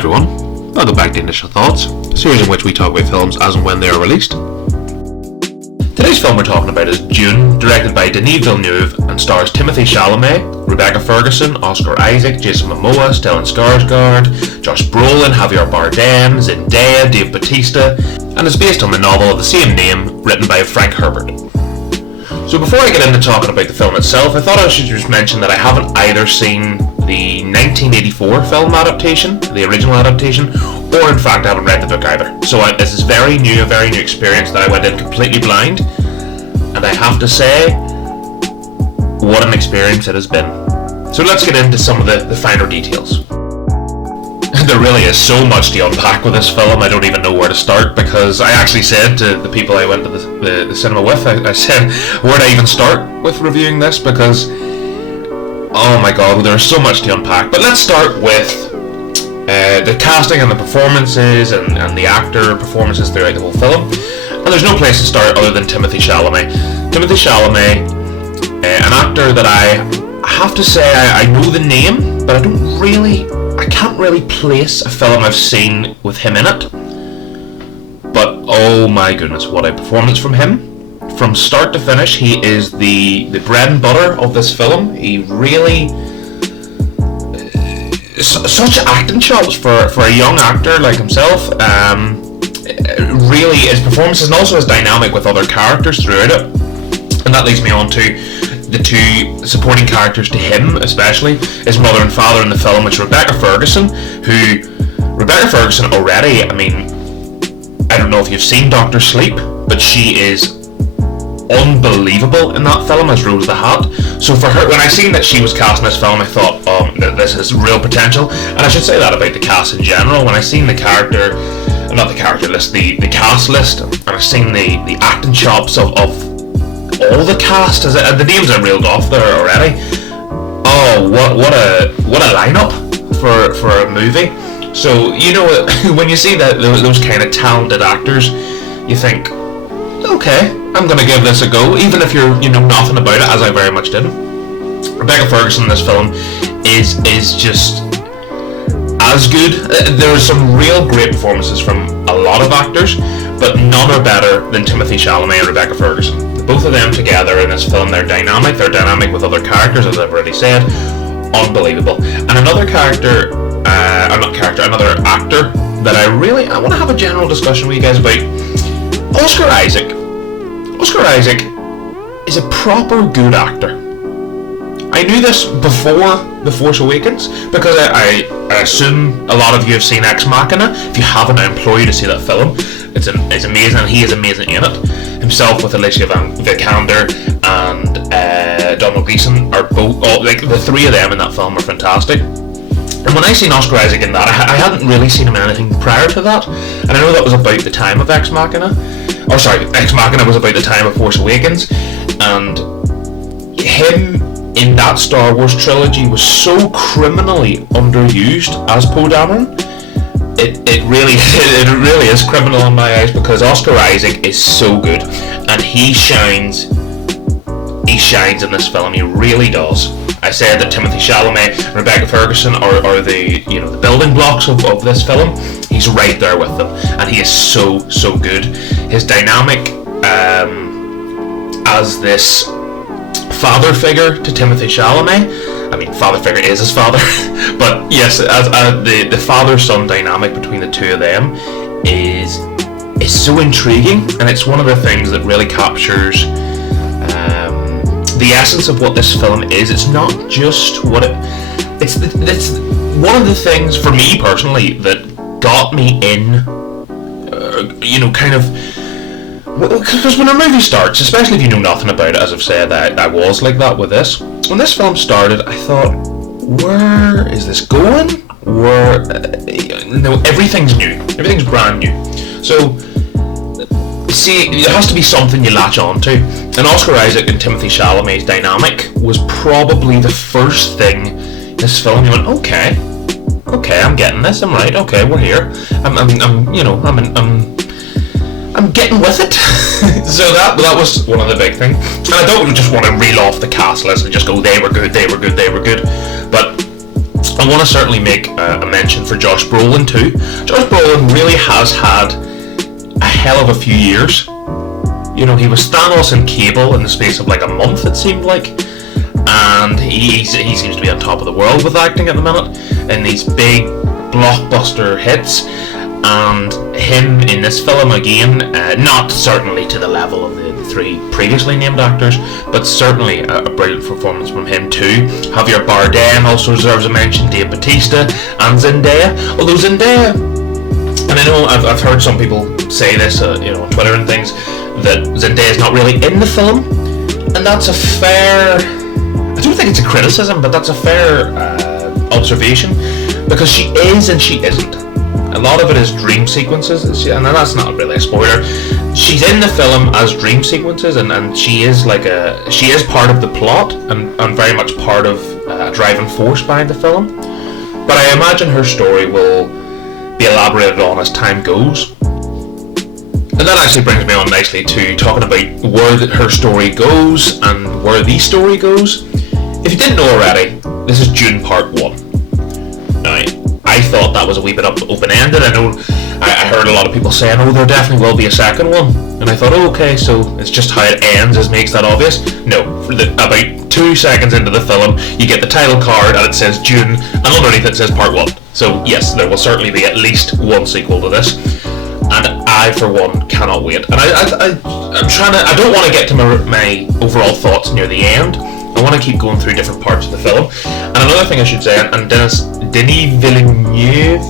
everyone, welcome back to Initial Thoughts, a series in which we talk about films as and when they are released. Today's film we're talking about is Dune, directed by Denis Villeneuve and stars Timothée Chalamet, Rebecca Ferguson, Oscar Isaac, Jason Momoa, Stellan Skarsgård, Josh Brolin, Javier Bardem, Zendaya, Dave Bautista, and is based on the novel of the same name written by Frank Herbert. So before I get into talking about the film itself, I thought I should just mention that I haven't either seen the 1984 film adaptation, the original adaptation, or in fact I haven't read the book either. So this is a very new experience that I went in completely blind, and I have to say, what an experience it has been. So let's get into some of the finer details. There really is so much to unpack with this film, I don't even know where to start, because I actually said to the people I went to the cinema with, I said, where do I even start with reviewing this, because, oh my god, there's so much to unpack. But let's start with the casting and the performances and the actor performances throughout the whole film. And there's no place to start other than Timothée Chalamet. Timothée Chalamet, an actor that I have to say I know the name, but I can't really place a film I've seen with him in it. But oh my goodness, what a performance from him. From start to finish, he is the bread and butter of this film. He really... such acting chops for a young actor like himself. Really, his performances and also his dynamic with other characters throughout it. And that leads me on to the two supporting characters to him, especially his mother and father in the film, which is Rebecca Ferguson, already, I mean, I don't know if you've seen Dr. Sleep, but she is unbelievable in that film as Rose the Hat. So for her, when I seen that she was cast in this film, I thought, this has real potential. And I should say that about the cast in general. When I seen the cast list, and I seen the acting chops of all the cast, the names are reeled off there already. Oh, what a lineup for a movie. So, you know, when you see those kind of talented actors, you think, okay, I'm going to give this a go, even if you know nothing about it, as I very much did. Rebecca Ferguson in this film is just as good. There are some real great performances from a lot of actors, but none are better than Timothée Chalamet and Rebecca Ferguson. Both of them together in this film, they're dynamic with other characters, as I've already said. Unbelievable. And another actor that I want to have a general discussion with you guys about, Oscar Isaac. Oscar Isaac is a proper good actor. I knew this before The Force Awakens, because I assume a lot of you have seen Ex Machina. If you haven't, I implore you to see that film. It's amazing, and he is amazing in it. Himself with Alicia Vikander and Donald Gleeson are both, the three of them in that film are fantastic. And when I seen Oscar Isaac in that, I hadn't really seen him in anything prior to that. And I know that was about the time of Ex Machina. Ex Machina was about the time of Force Awakens. And him in that Star Wars trilogy was so criminally underused as Poe Dameron. It really is criminal in my eyes, because Oscar Isaac is so good, and he shines in this film. He really does. I said that Timothée Chalamet and Rebecca Ferguson are the building blocks of this film. He's right there with them, and he is so good. His dynamic as this father figure to Timothée Chalamet. I mean, father figure is his father, but yes, the father-son dynamic between the two of them is so intriguing, and it's one of the things that really captures the essence of what this film is. It's not just what it's one of the things for me personally that got me in, because when a movie starts, especially if you know nothing about it, as I've said, I was like that with this. When this film started, I thought, where is this going? Everything's new. Everything's brand new. So, see, there has to be something you latch on to. And Oscar Isaac and Timothée Chalamet's dynamic was probably the first thing in this film. You went, okay, I'm getting this. I'm right. Okay, we're here. I'm getting with it. So that was one of the big things. And I don't just want to reel off the cast list and just go, they were good. But I want to certainly make a mention for Josh Brolin too. Josh Brolin really has had a hell of a few years. You know, he was Thanos in Cable in the space of like a month, it seemed like, and he seems to be on top of the world with acting at the minute, in these big blockbuster hits. And him in this film again, not certainly to the level of the three previously named actors, but certainly a brilliant performance from him too. Javier Bardem also deserves a mention, Dave Bautista, and Zendaya. Although Zendaya, and I know I've heard some people say this, on Twitter and things, that Zendaya is not really in the film, and that's a fair. I don't think it's a criticism, but that's a fair observation, because she is and she isn't. A lot of it is dream sequences, and that's not really a spoiler. She's in the film as dream sequences, and she is part of the plot, and very much part of a driving force behind the film. But I imagine her story will be elaborated on as time goes. And that actually brings me on nicely to talking about where her story goes and where the story goes. If you didn't know already, this is Dune Part 1. Now, I thought that was a wee bit open-ended. I know I heard a lot of people saying, oh, there definitely will be a second one. And I thought, oh, okay, so it's just how it ends makes that obvious. No, about 2 seconds into the film, you get the title card and it says Dune, and underneath it says Part 1. So yes, there will certainly be at least one sequel to this. And I, for one, cannot wait. And I don't want to get to my overall thoughts near the end. I want to keep going through different parts of the film. And another thing I should say, and Denis Villeneuve,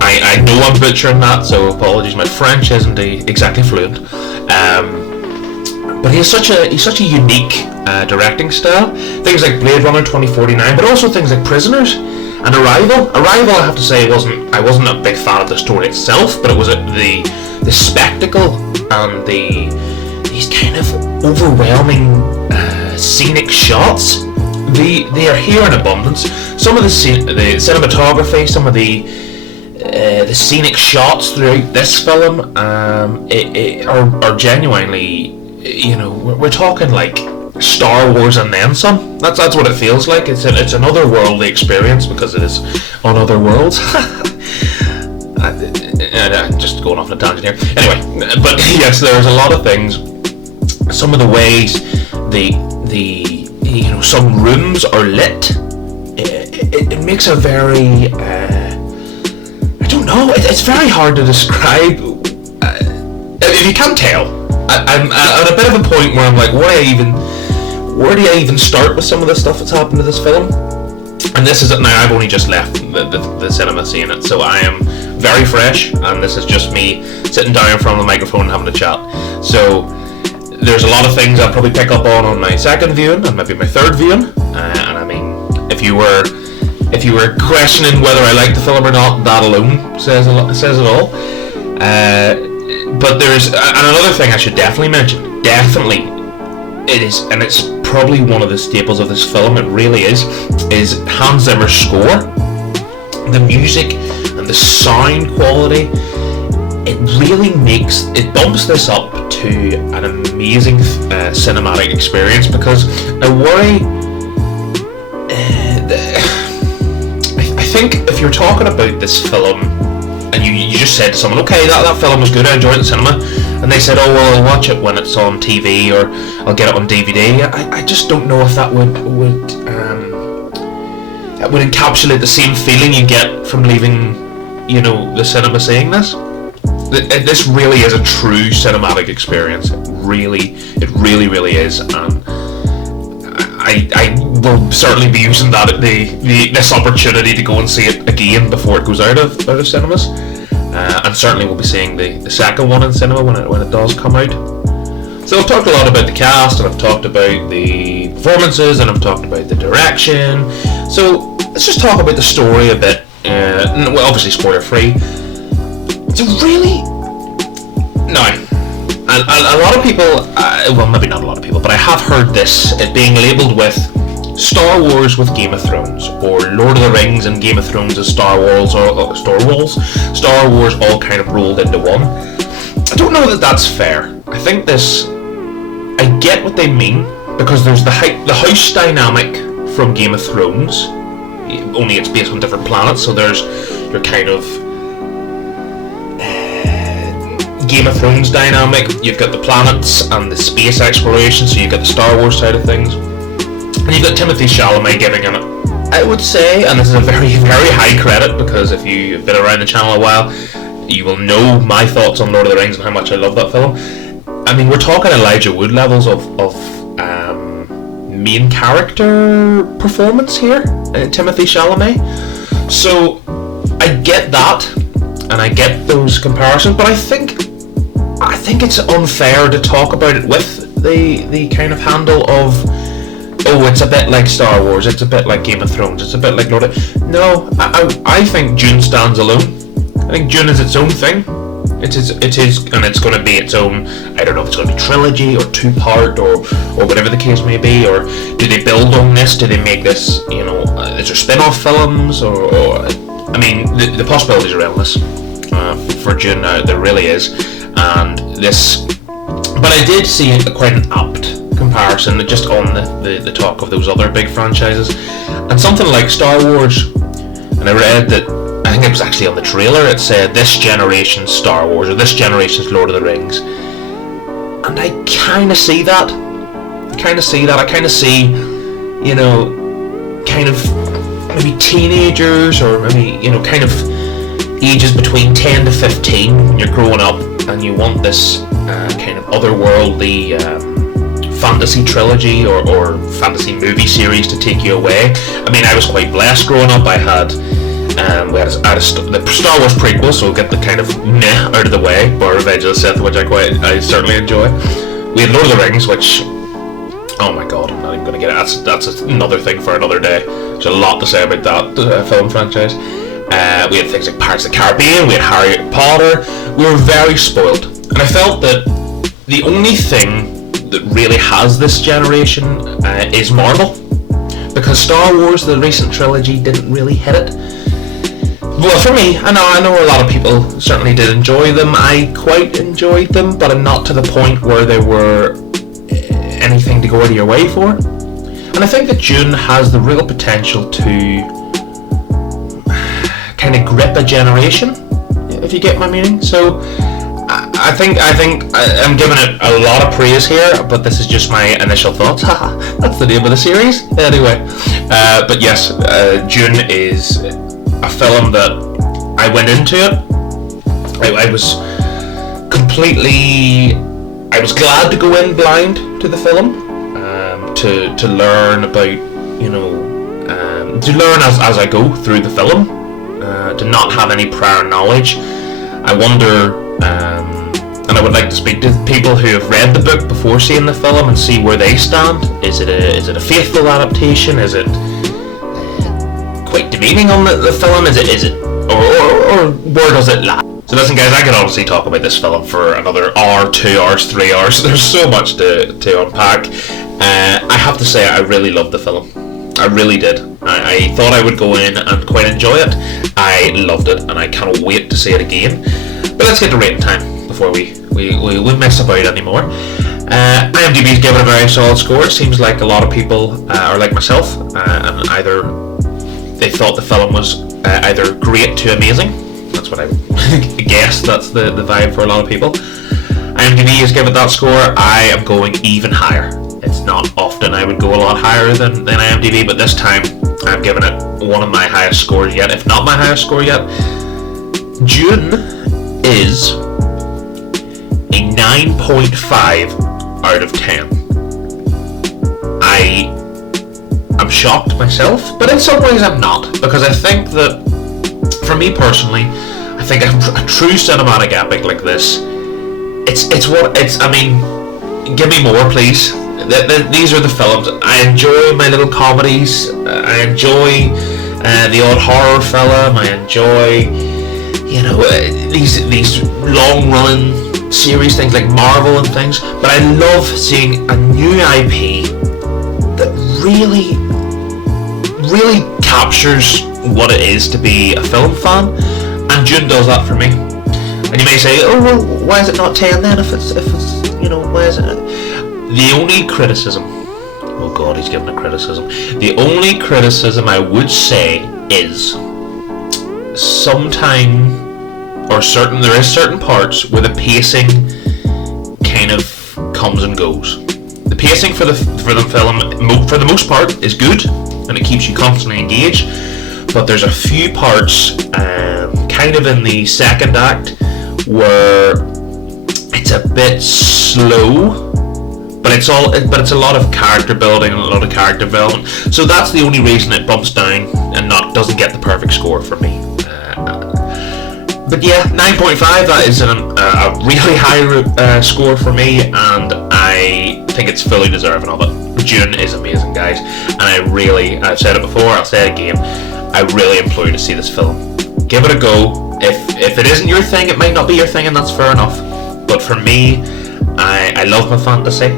I know I'm butchering that, so apologies, my French isn't exactly fluent. But he's such a unique directing style. Things like Blade Runner 2049, but also things like Prisoners and Arrival. Arrival, I have to say, I wasn't a big fan of the story itself, but it was the spectacle and these kind of overwhelming scenic shots. They are here in abundance. Some of the cinematography, some of the scenic shots throughout this film are genuinely, we're talking like Star Wars and then some. That's what it feels like. It's an otherworldly experience because it is on other worlds. Just going off on a tangent here. Anyway, but yes, there's a lot of things. Some of the ways some rooms are lit. It makes a very I don't know. It's very hard to describe. If you can't tell, I'm at a bit of a point where I'm like, where do I even start with some of the stuff that's happened to this film? And this is it now. I've only just left the cinema seeing it, so I am very fresh, and this is just me sitting down in front of the microphone and having a chat. So there's a lot of things I'll probably pick up on my second viewing and maybe my third viewing. And I mean, if you were questioning whether I liked the film or not, that alone says it all. But there's another thing I should definitely mention. Definitely, it is, and it's probably one of the staples of this film. It really is Hans Zimmer's score. The music and the sound quality. It really bumps this up to an amazing cinematic experience, because I worry. I think if you're talking about this film and you just said to someone, okay, that film was good, I enjoyed it in the cinema, and they said, oh well, I'll watch it when it's on TV or I'll get it on DVD, I just don't know if that would encapsulate the same feeling you get from leaving, the cinema seeing this. This really is a true cinematic experience. It really is, and I will certainly be using this opportunity to go and see it again before it goes out of cinemas, and certainly we'll be seeing the second one in cinema when it does come out. So I've talked a lot about the cast, and I've talked about the performances, and I've talked about the direction. So let's just talk about the story a bit. Well, obviously spoiler free. It's really a lot of people, well, maybe not a lot of people, but I have heard it being labelled with Star Wars with Game of Thrones, or Lord of the Rings and Game of Thrones as Star Wars, or Star Wars all kind of rolled into one. I don't know that that's fair. I think I get what they mean, because there's the house dynamic from Game of Thrones, only it's based on different planets. So there's your kind of Game of Thrones dynamic. You've got the planets and the space exploration, so you've got the Star Wars side of things, and you've got Timothée Chalamet giving an, I would say, and this is a very, very high credit, because if you've been around the channel a while, you will know my thoughts on Lord of the Rings and how much I love that film. I mean, we're talking Elijah Wood levels of main character performance here, Timothée Chalamet. So I get that, and I get those comparisons, but I think it's unfair to talk about it with the kind of handle of, oh, it's a bit like Star Wars, it's a bit like Game of Thrones, it's a bit like Lord of... No, I think Dune stands alone. I think Dune is its own thing. It is, and it's going to be its own, I don't know if it's going to be trilogy or two-part or whatever the case may be, or do they build on this, do they make this, you know, is there spin-off films, or I mean, the possibilities are endless for Dune now, there really is, and this, but I did see quite an apt comparison just on the talk of those other big franchises, and something like Star Wars, and I read that, I think it was actually on the trailer, it said this generation's Star Wars or this generation's Lord of the Rings, and I kind of see that. I kind of see, you know, kind of maybe teenagers, or maybe, you know, kind of ages between 10 to 15 when you're growing up and you want this kind of otherworldly fantasy trilogy or fantasy movie series to take you away. I mean, I was quite blessed growing up. I had the Star Wars prequel, so we'll get the kind of meh out of the way, or Revenge of the Sith, which I certainly enjoy. We had Lord of the Rings, which, oh my god, I'm not even going to get it. That's another thing for another day. There's a lot to say about that film franchise. We had things like Pirates of the Caribbean, we had Harry Potter. We were very spoiled, and I felt that the only thing that really has this generation is Marvel, because Star Wars, the recent trilogy, didn't really hit it. Well, for me, I know a lot of people certainly did enjoy them. I quite enjoyed them, but I'm not to the point where they were anything to go out of your way for. And I think that Dune has the real potential to kind of grip a generation, if you get my meaning. So I think I'm giving it a lot of praise here, but this is just my initial thoughts. That's the name of the series. Anyway, but yes, Dune is a film that I went into it. I was glad to go in blind to the film, to learn about, you know, to learn as I go through the film, to not have any prior knowledge. I wonder, and I would like to speak to people who have read the book before seeing the film and see where they stand. Is it a faithful adaptation? Is it quite demeaning on the film? Is it or where does it lie? So listen, guys, I could honestly talk about this film for another hour, 2 hours, 3 hours. There's so much to unpack. I have to say, I really loved the film. I really did. I thought I would go in and quite enjoy it. I loved it, and I cannot wait to see it again. But let's get to rating time before we mess about anymore. IMDb's given a very solid score. It seems like a lot of people are like myself, and either they thought the film was either great to amazing. That's what I guess. That's the vibe for a lot of people. IMDb has given that score. I am going even higher. It's not often I would go a lot higher than IMDb, but this time I'm giving it one of my highest scores yet, if not my highest score yet. Dune is a 9.5 out of 10. I'm shocked myself, but in some ways I'm not, because I think that, for me personally, I think a true cinematic epic like this, I mean, give me more, please. These are the films. I enjoy my little comedies. I enjoy the odd horror film. I enjoy, you know, these long-running series, things like Marvel and things. But I love seeing a new IP that really, really captures what it is to be a film fan, and Dune does that for me. And you may say, oh well, why is it not 10 then? If it's you know, why is it? The only criticism Oh god, he's giving a criticism. The only criticism I would say is there is certain parts where the pacing kind of comes and goes. The pacing for the film, for the most part, is good, and it keeps you constantly engaged. But there's a few parts, kind of in the second act, where it's a bit slow. But it's a lot of character building and a lot of character development. So that's the only reason it bumps down and doesn't get the perfect score for me. But yeah, 9.5. That is a really high score for me, and I think it's fully deserving of it. Dune is amazing, guys, and I've said it before, I'll say it again. I really implore you to see this film. Give it a go. If it isn't your thing, it might not be your thing, and that's fair enough. But for me, I love my fantasy.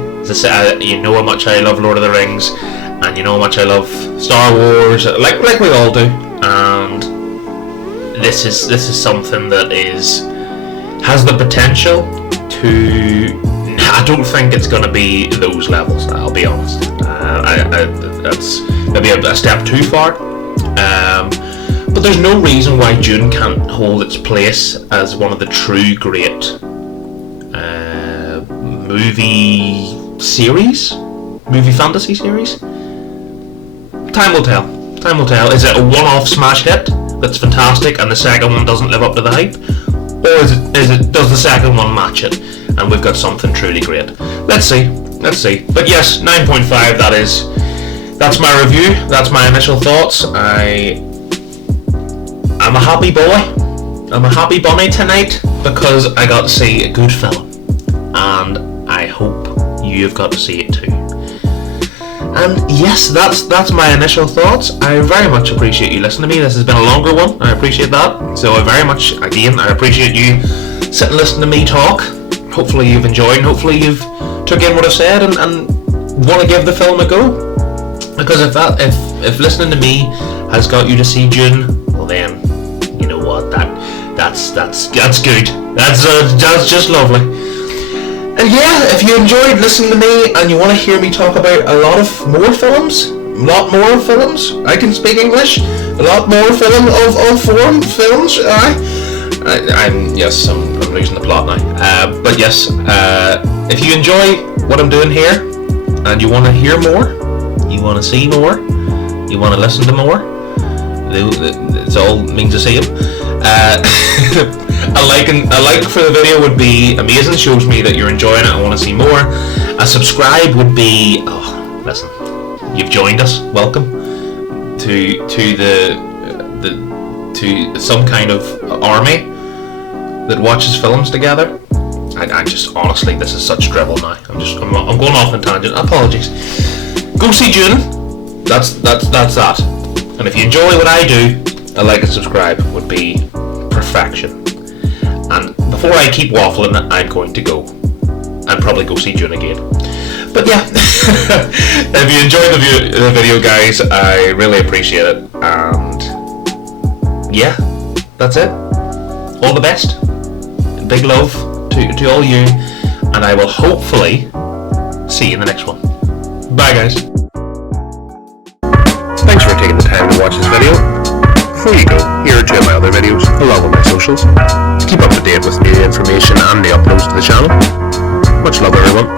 You know how much I love Lord of the Rings, and you know how much I love Star Wars, like we all do. And this is something that has the potential to. I don't think it's going to be those levels. I'll be honest. That's maybe a step too far. But there's no reason why Dune can't hold its place as one of the true great movie fantasy series. Time will tell. Is it a one-off smash hit that's fantastic and the second one doesn't live up to the hype, or does the second one match it and we've got something truly great? Let's see. But yes, 9.5. That's my review. That's my initial thoughts. I'm a happy boy. I'm a happy bunny tonight because I got to see a good film, and I hope you've got to see it too. And yes, that's my initial thoughts. I very much appreciate you listening to me. This has been a longer one. I appreciate that. So I appreciate you sitting listening to me talk. Hopefully you've enjoyed, and hopefully you've took in what I've said and want to give the film a go. Because if listening to me has got you to see Dune, well then, you know what, that's good. That's just lovely. And yeah, if you enjoyed listening to me and you want to hear me talk about a lot more films, I can speak English, a lot more films. I'm losing the plot now. But yes, if you enjoy what I'm doing here and you want to hear more, you want to see more, you want to listen to more, it's all means the same. A like for the video would be amazing. Shows me that you're enjoying it and want to see more. A subscribe would be, listen, you've joined us. Welcome to some kind of army that watches films together. I just honestly, this is such drivel now. I'm going off on a tangent. Apologies. Go see Dune. That's that. And if you enjoy what I do, a like and subscribe would be perfection. And before I keep waffling, I'm going to go and probably go see Dune again. But yeah, if you enjoyed the video, guys, I really appreciate it. And yeah, that's it. All the best. Big love to all you, and I will hopefully see you in the next one. Bye, guys. Thanks for taking the time to watch this video. Before you go, here are 2 of my other videos, along with my socials, to keep up to date with new information and the uploads to the channel. Much love, everyone.